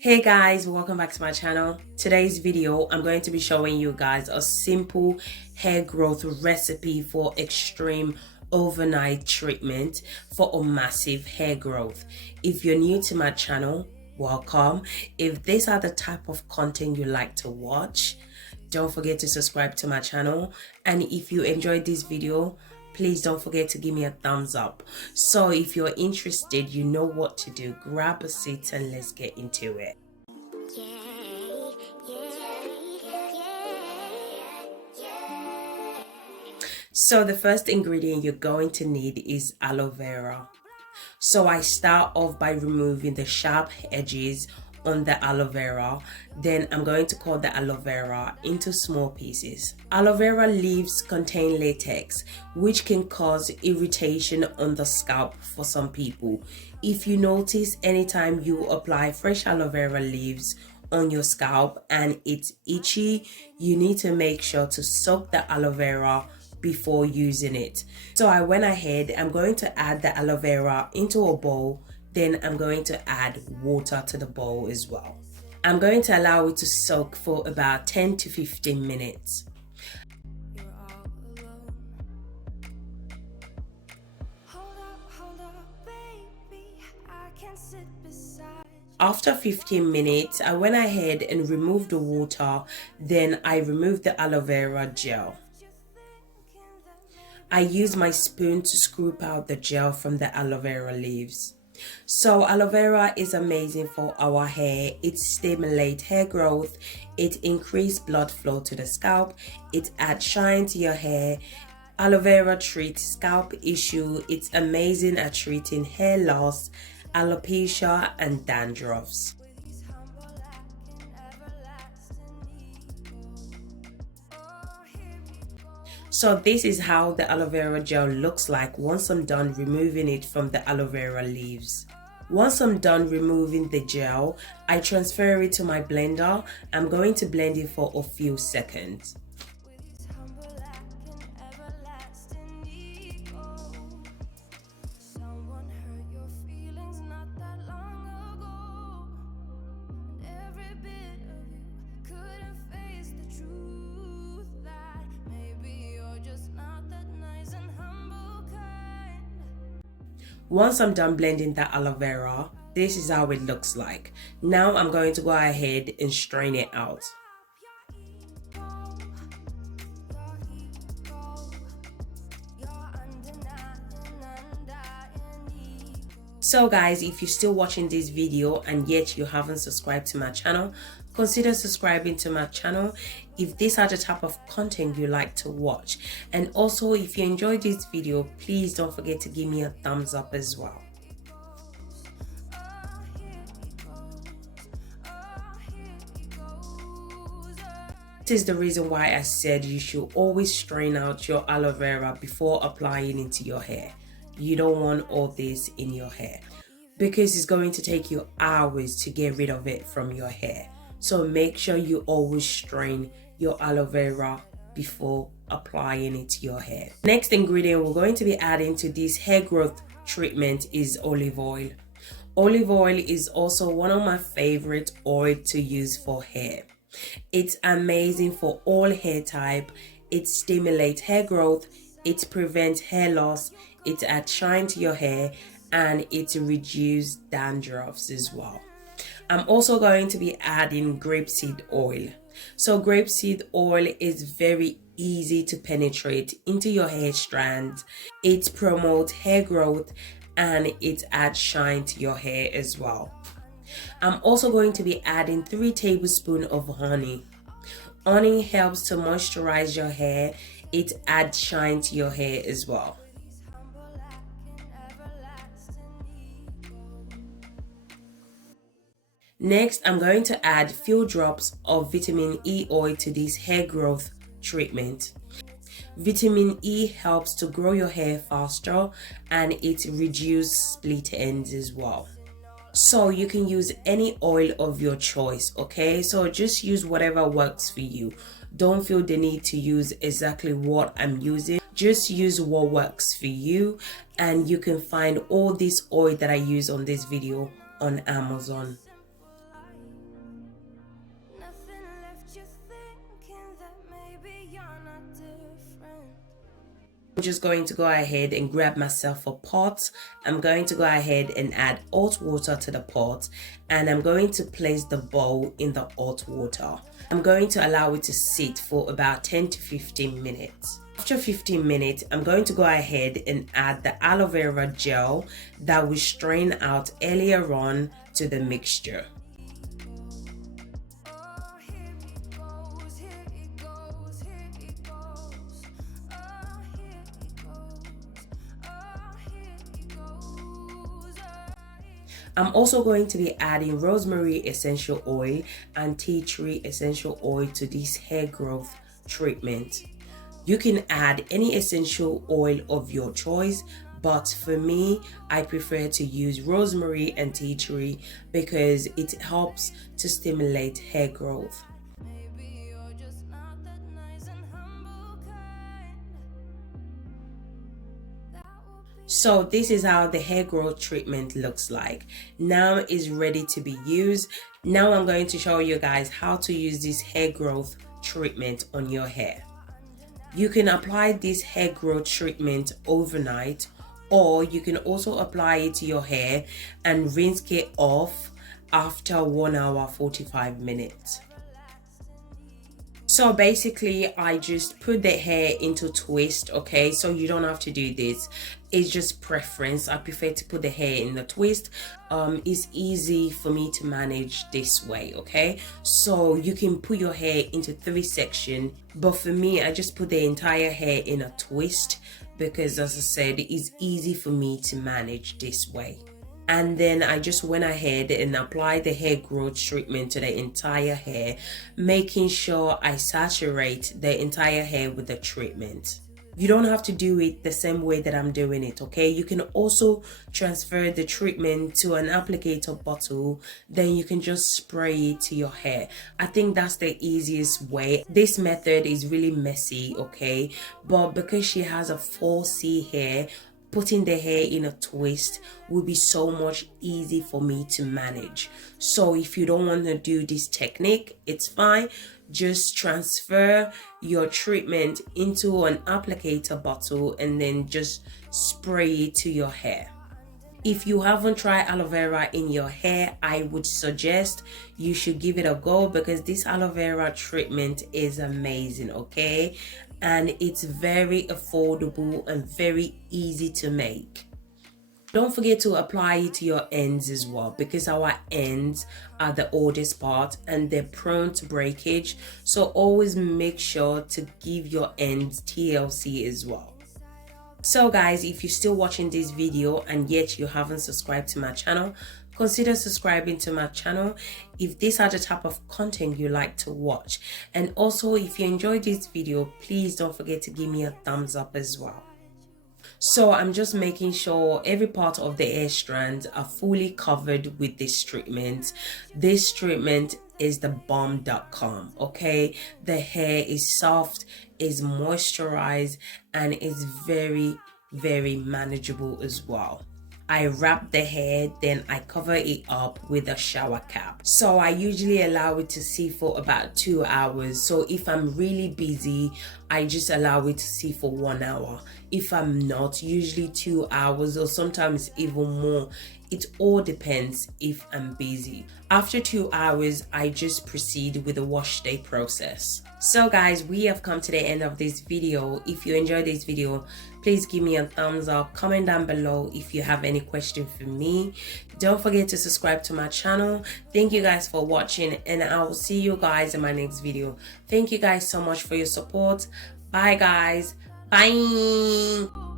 Hey guys, welcome back to my channel. Today's video I'm going to be showing you guys a simple hair growth recipe for extreme overnight treatment for a massive hair growth. If you're new to my channel, welcome. If these are the type of content you like to watch, don't forget to subscribe to my channel, and if you enjoyed this video, please don't forget to give me a thumbs up. So if you're interested, you know what to do. Grab a seat and let's get into it. So the first ingredient you're going to need is aloe vera. So I start off by removing the sharp edges on the aloe vera. Then I'm going to cut the aloe vera into small pieces. Aloe vera leaves contain latex, which can cause irritation on the scalp for some people. If you notice anytime you apply fresh aloe vera leaves on your scalp and it's itchy, you need to make sure to soak the aloe vera before using it. So I went ahead, I'm going to add the aloe vera into a bowl. Then I'm going to add water to the bowl as well. I'm going to allow it to soak for about 10 to 15 minutes. After 15 minutes, I went ahead and removed the water. Then I removed the aloe vera gel. I use my spoon to scoop out the gel from the aloe vera leaves. So aloe vera is amazing for our hair. It stimulates hair growth, it increases blood flow to the scalp, it adds shine to your hair. Aloe vera treats scalp issue. It's amazing at treating hair loss, alopecia and dandruffs. So this is how the aloe vera gel looks like once I'm done removing it from the aloe vera leaves. Once I'm done removing the gel, I transfer it to my blender. I'm going to blend it for a few seconds. Once I'm done blending that aloe vera, this is how it looks like. Now I'm going to go ahead and strain it out. So guys, if you're still watching this video and yet you haven't subscribed to my channel, consider subscribing to my channel if these are the type of content you like to watch. And also, if you enjoyed this video, please don't forget to give me a thumbs up as well. This is the reason why I said you should always strain out your aloe vera before applying into your hair. You don't want all this in your hair because it's going to take you hours to get rid of it from your hair. So make sure you always strain your aloe vera before applying it to your hair. Next ingredient we're going to be adding to this hair growth treatment is olive oil. Olive oil is also one of my favorite oils to use for hair. It's amazing for all hair type. It stimulates hair growth, it prevents hair loss, it adds shine to your hair, and it reduces dandruffs as well. I'm also going to be adding grapeseed oil. So grapeseed oil is very easy to penetrate into your hair strands. It promotes hair growth and it adds shine to your hair as well. I'm also going to be adding 3 tablespoons of honey. Honey helps to moisturize your hair. It adds shine to your hair as well. Next, I'm going to add few drops of vitamin E oil to this hair growth treatment. Vitamin E helps to grow your hair faster and it reduces split ends as well. So you can use any oil of your choice, okay? So just use whatever works for you. Don't feel the need to use exactly what I'm using. Just use what works for you, and you can find all this oil that I use on this video on Amazon. I'm just going to go ahead and grab myself a pot. I'm going to go ahead and add hot water to the pot, and I'm going to place the bowl in the hot water. I'm going to allow it to sit for about 10 to 15 minutes. After 15 minutes, I'm going to go ahead and add the aloe vera gel that we strained out earlier on to the mixture. I'm also going to be adding rosemary essential oil and tea tree essential oil to this hair growth treatment. You can add any essential oil of your choice, but for me, I prefer to use rosemary and tea tree because it helps to stimulate hair growth. So this is how the hair growth treatment looks like. Now it's ready to be used. Now I'm going to show you guys how to use this hair growth treatment on your hair. You can apply this hair growth treatment overnight, or you can also apply it to your hair and rinse it off after 1 hour 45 minutes. So basically I just put the hair into twist, okay? So you don't have to do this. It's just preference. I prefer to put the hair in the twist. It's easy for me to manage this way, okay? So you can put your hair into 3 sections, but for me, I just put the entire hair in a twist because, as I said, it's easy for me to manage this way. And then I just went ahead and applied the hair growth treatment to the entire hair, making sure I saturate the entire hair with the treatment. You don't have to do it the same way that I'm doing it, okay? You can also transfer the treatment to an applicator bottle, then you can just spray it to your hair. I think that's the easiest way. This method is really messy, okay? But because she has a 4C hair, putting the hair in a twist will be so much easy for me to manage. So if you don't want to do this technique, it's fine. Just transfer your treatment into an applicator bottle and then just spray it to your hair. If you haven't tried aloe vera in your hair, I would suggest you should give it a go because this aloe vera treatment is amazing, okay? And it's very affordable and very easy to make. Don't forget to apply it to your ends as well because our ends are the oldest part and they're prone to breakage. So always make sure to give your ends TLC as well. So guys, if you're still watching this video and yet you haven't subscribed to my channel, consider subscribing to my channel if these are the type of content you like to watch. And also, if you enjoyed this video, please don't forget to give me a thumbs up as well. So I'm just making sure every part of the hair strands are fully covered with this treatment. This treatment is the bomb.com, okay? The hair is soft, is moisturized, and is very, very manageable as well. I wrap the hair, then I cover it up with a shower cap. So I usually allow it to sit for about 2 hours. So if I'm really busy, I just allow it to sit for 1 hour. If I'm not, usually 2 hours or sometimes even more. It all depends if I'm busy. After 2 hours, I just proceed with the wash day process. So guys, we have come to the end of this video. If you enjoyed this video, please give me a thumbs up. Comment down below if you have any question for me. Don't forget to subscribe to my channel. Thank you guys for watching, and I will see you guys in my next video. Thank you guys so much for your support. Bye guys. Bye.